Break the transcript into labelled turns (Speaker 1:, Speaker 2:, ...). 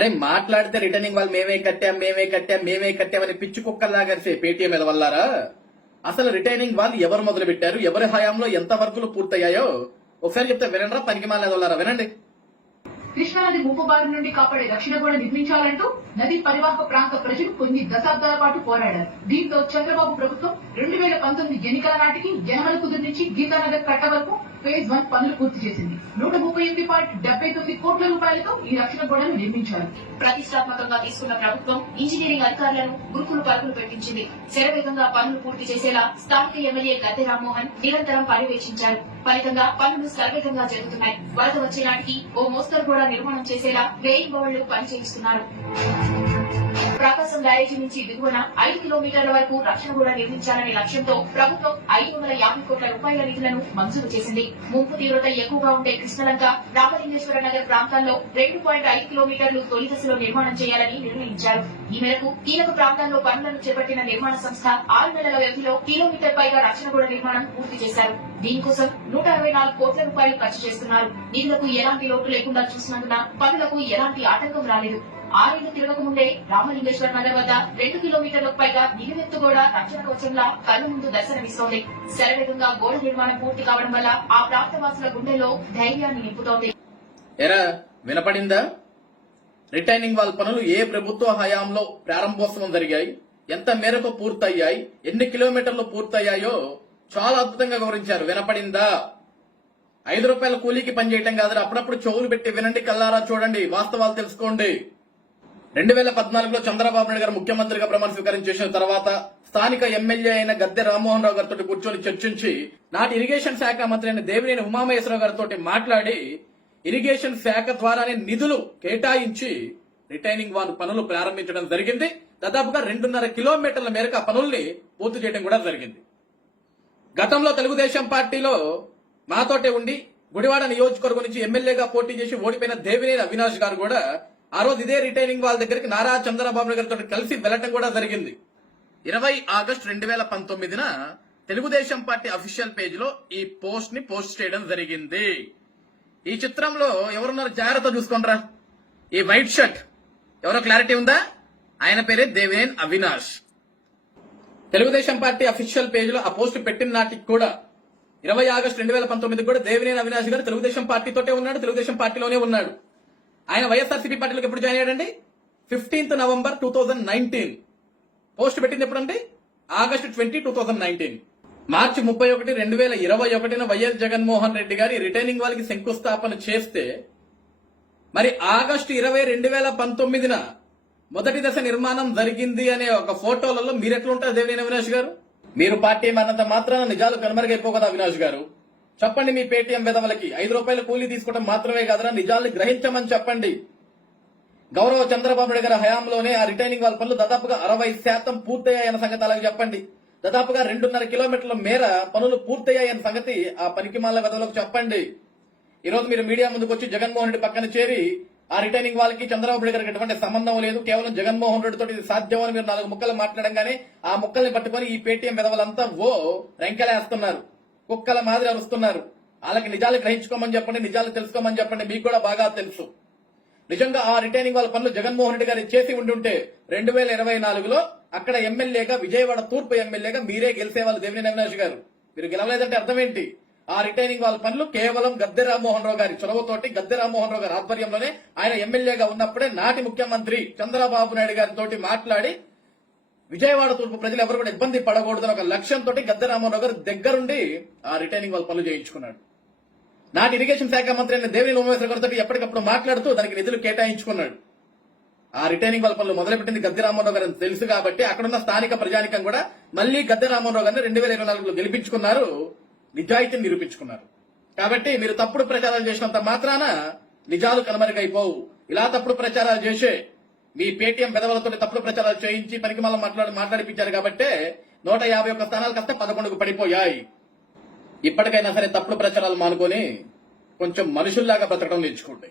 Speaker 1: అరే మాట్లాడితే రిటర్నింగ్ వాళ్ళు మేమే కట్టాం మేమే కట్టాం మేమే కట్టామని పిచ్చి కుక్కలాగా పేటీఎం మీద వల్లారా? అసలు రిటైనింగ్ వాళ్ళు ఎవరు మొదలు పెట్టారు ఎవరి హయాంలో ఎంత వర్కులు పూర్తయ్యాయో? ఒకసారి చెప్తే వినండి పనికి మాలేదు వల్లారా వినండి.
Speaker 2: కృష్ణానది ముప్పు బారి నుండి కాపాడే దక్షిణ గోడ నిర్మించాలంటూ నది పరివాహక ప్రాంత ప్రజలు కొన్ని దశాబ్దాల పాటు పోరాడారు. దీంతో చంద్రబాబు ప్రభుత్వం రెండు వేల పంతొమ్మిది ఎన్నికల నాటికి జనమల కుదురు నుంచి గీతానగర్ కట్ట వరకు ఫేజ్ వన్ పనులు పూర్తి చేసింది. నూట ముప్పై ఎనిమిది పాయింట్ డెబ్బై తొమ్మిది కోట్ల రూపాయలతో ఈ రక్షణ గోడను నిర్మించారు.
Speaker 3: ప్రతిష్టాత్మకంగా తీసుకున్న ప్రభుత్వం ఇంజనీరింగ్ అధికారులను గురుకులు పరుగులు పెట్టించింది. శరవేగంగా పనులు పూర్తి చేసేలా స్థానిక ఎమ్మెల్యే గద్దె రామ్మోహన్ నిరంతరం పర్యవేక్షించారు. ఫలితంగా పనులు సర్వేగంగా జరుగుతున్నాయి. వరద వచ్చే నాటికి ఓ మోస్తరు కూడా నిర్మాణం చేసేలా వేయి బోర్డులు పనిచేయిస్తున్నారు. ప్రకాశం బ్యారేజీ నుంచి దిగువన ఐదు కిలోమీటర్ల వరకు రక్షణ కూడా నిర్మించాలనే లక్ష్యంతో ప్రభుత్వం ఐదు వందల యాభై కోట్ల రూపాయల నిధులను మంజూరు చేసింది. ముంపు తీవ్రత ఎక్కువగా ఉండే కృష్ణలంక రామలింగేశ్వర నగర్ ప్రాంతాల్లో రెండు పాయింట్ ఐదు కిలోమీటర్లు తొలి దశలో నిర్మాణం చేయాలని నిర్ణయించారు. ఈ మేరకు కీలక ప్రాంతాల్లో పనులను చేపట్టిన నిర్మాణ సంస్థ ఆరు నెలల వ్యవధిలో కిలోమీటర్ పైగా రక్షణ గోడ నిర్మాణం పూర్తి చేశారు. దీనికోసం నూట అరవై నాలుగు కోట్ల రూపాయలు ఖర్చు చేస్తున్నారు. నిధులకు ఎలాంటి లోటు లేకుండా చూసినందున పనులకు ఎలాంటి ఆటంకం రాలేదు. ఆరేళ్ళు తిరగకముందే రామలింగేశ్వర నగర్ వద్ద రెండు కిలోమీటర్లకు పైగా నిలువెత్తు గోడ రక్షణ కవచంలా కళ్ళ ముందు దర్శనమిస్తోంది శరవేగంగా గోడ నిర్మాణం పూర్తి కావడం వల్ల ఆ ప్రాంతవాసుల గుండెలో ధైర్యాన్ని నింపుతోంది.
Speaker 1: ఎరా వినపడిందా? రిటైనింగ్ వాల్ పనులు ఏ ప్రభుత్వ హయాంలో ప్రారంభోత్సవం జరిగాయి? ఎంత మేరకు పూర్తయ్యాయి? ఎన్ని కిలోమీటర్లు పూర్తయ్యాయో చాలా అద్భుతంగా వివరించారు. వినపడిందా? ఐదు రూపాయల కూలీకి పనిచేయటం కాదు అప్పుడప్పుడు చెవులు పెట్టి వినండి కల్లారా చూడండి. వాస్తవాలు తెలుసుకోండి. రెండు వేల పద్నాలుగులో చంద్రబాబు నాయుడు గారు ముఖ్యమంత్రిగా ప్రమాణ స్వీకారం చేసిన తర్వాత స్థానిక ఎమ్మెల్యే అయిన గద్దె రామ్మోహన్ రావు గారితో కూర్చొని చర్చించి నాటి ఇరిగేషన్ శాఖ మంత్రి అయిన దేవినేని ఉమామహేశ్వరరావు గారితో మాట్లాడి ఇరిగేషన్ శాఖ ద్వారానే నిధులు కేటాయించి రిటైనింగ్ వాల్ పనులు ప్రారంభించడం జరిగింది. దాదాపుగా రెండున్నర కిలోమీటర్ల మేరకు ఆ పనుల్ని పూర్తి చేయడం కూడా జరిగింది. గతంలో తెలుగుదేశం పార్టీలో మాతోటే ఉండి గుడివాడ నియోజకవర్గం నుంచి ఎమ్మెల్యేగా పోటీ చేసి ఓడిపోయిన దేవినేని అవినాష్ గారు కూడా ఆ రోజు ఇదే రిటైనింగ్ వాళ్ళ దగ్గరికి నారా చంద్రబాబు గారితో కలిసి వెళ్ళటం కూడా జరిగింది. ఇరవై ఆగస్టు రెండు వేల పంతొమ్మిదిన తెలుగుదేశం పార్టీ అఫీషియల్ పేజ్లో ఈ పోస్ట్ని పోస్ట్ చేయడం జరిగింది. ఈ చిత్రంలో ఎవరున్నారు? జాగ్రత్త చూసుకోండిరా. ఈ వైట్ షర్ట్. ఎవరో క్లారిటీ ఉందా? ఆయన పేరే దేవేన్ అవినాష్. తెలుగుదేశం పార్టీ అఫీషియల్ పేజ్లో ఆ పోస్ట్ పెట్టిన నాటికి కూడా ఇరవై ఆగస్టు రెండు వేల పంతొమ్మిది కూడా దేవినేని అవినాష్ గారు తెలుగుదేశం పార్టీతోటే ఉన్నాడు తెలుగుదేశం పార్టీలోనే ఉన్నాడు. ఆయన వైఎస్ఆర్సీపీ పార్టీలోకి ఎప్పుడు join అయ్యాడండి? Fifteenth November two thousand nineteen. Post పెట్టింది ఎప్పుడండి? August twenty two thousand nineteen. March ముప్పై ఒకటి రెండు వేల ఇరవై ఒకటిన వైఎస్ జగన్మోహన్ రెడ్డి గారి రిటైనింగ్ వాళ్ళకి శంకుస్థాపన చేస్తే మరి ఆగస్టు ఇరవై రెండు వేల పంతొమ్మిదిన మొదటి దశ నిర్మాణం జరిగింది అనే ఒక ఫోటోలలో మీరెట్లుంటారు దేవినేని అవినాష్ గారు? మీరు పార్టీ అన్నంత మాత్రాన నిజాలు కనుమరుగైపోకదా అవినాష్ గారు. చెప్పండి మీ పేటీఎం విధవలకి. ఐదు రూపాయల కూలీ తీసుకోవడం మాత్రమే కాదురా నిజాల్ని గ్రహించమని చెప్పండి. గౌరవ చంద్రబాబు నాయుడు గారి హయాంలోనే ఆ రిటైనింగ్ వాళ్ళ పనులు దాదాపుగా అరవై శాతం పూర్తయ్యాయన్న సంగతి అలాగే చెప్పండి. దాదాపుగా రెండున్నర కిలోమీటర్ల మేర పనులు పూర్తయ్యాయన్న సంగతి ఆ పనికిమాల విధవలకు చెప్పండి. ఈ రోజు మీరు మీడియా ముందుకు వచ్చి జగన్మోహన్ రెడ్డి పక్కన చేరి ఆ రిటైనింగ్ వాళ్ళకి చంద్రబాబు నాయుడు గారికి ఎటువంటి సంబంధం లేదు. కేవలం జగన్మోహన్ రెడ్డి తోటి ఇది సాధ్యం అని మీరు నాలుగు ముక్కలు మాట్లాడంగానే ఆ ముక్కల్ని పట్టుకొని ఈ పేటీఎం విధవలంతా ఓ రెంకెలేస్తున్నారు. కుక్కల మాదిరి అరుస్తున్నారు. వాళ్ళకి నిజాలు గ్రహించుకోమని చెప్పండి నిజాలు తెలుసుకోమని చెప్పండి మీకు కూడా బాగా తెలుసు. నిజంగా ఆ రిటైనింగ్ వాళ్ళ పనులు జగన్మోహన్ రెడ్డి గారు చేసి ఉండుంటే రెండు వేల ఇరవై నాలుగులో అక్కడ ఎమ్మెల్యేగా విజయవాడ తూర్పు ఎమ్మెల్యేగా మీరే గెలిసేవాళ్ళు దేవినేని అవినాష్ గారు. మీరు గెలవలేదంటే అర్థం ఏంటి ఆ రిటైనింగ్ వాళ్ళ పనులు కేవలం గద్దె రామ్మోహన్ రావు గారి చొరవతోటి గద్దె రామ్మోహన్ రావు గారి ఆధ్వర్యంలోనే ఆయన ఎమ్మెల్యేగా ఉన్నప్పుడే నాటి ముఖ్యమంత్రి చంద్రబాబు నాయుడు గారితో మాట్లాడి విజయవాడ తూర్పు ప్రజలు ఎవరు కూడా ఇబ్బంది పడకూడదని ఒక లక్ష్యంతో గద్దె రామారావు గారు దగ్గరుండి ఆ రిటైనింగ్ వాళ్ళ పనులు చేయించుకున్నాడు నాటి ఇరిగేషన్ శాఖ మంత్రి అయిన దేవిని ఉమేశ్వర గారితో ఎప్పటికప్పుడు మాట్లాడుతూ దానికి నిధులు కేటాయించుకున్నాడు. ఆ రిటైనింగ్ వాళ్ళ పనులు మొదలుపెట్టింది గద్దె రామారావు గారు అని తెలుసు కాబట్టి అక్కడున్న స్థానిక ప్రజానికం కూడా మళ్ళీ గద్దె రామారావు గారిని రెండు వేల ఇరవై నాలుగులో గెలిపించుకున్నారు నిజాయితీని నిరూపించుకున్నారు. కాబట్టి మీరు తప్పుడు ప్రచారాలు చేసినంత మాత్రాన నిజాలు కనుమరుగైపోవు. ఇలా తప్పుడు ప్రచారాలు చేసే మీ పేటీఎం పెదవులతో తప్పుడు ప్రచారాలు చేయించి పనికి మళ్ళీ మాట్లాడి మాట్లాడిపించారు కాబట్టే నూట యాభై ఒక్క స్థానాలు కాస్త పదకొండుకు పడిపోయాయి. ఇప్పటికైనా సరే తప్పుడు ప్రచారాలు మానుకొని కొంచెం మనుషుల్లాగా బ్రతకడం నేర్చుకోండి.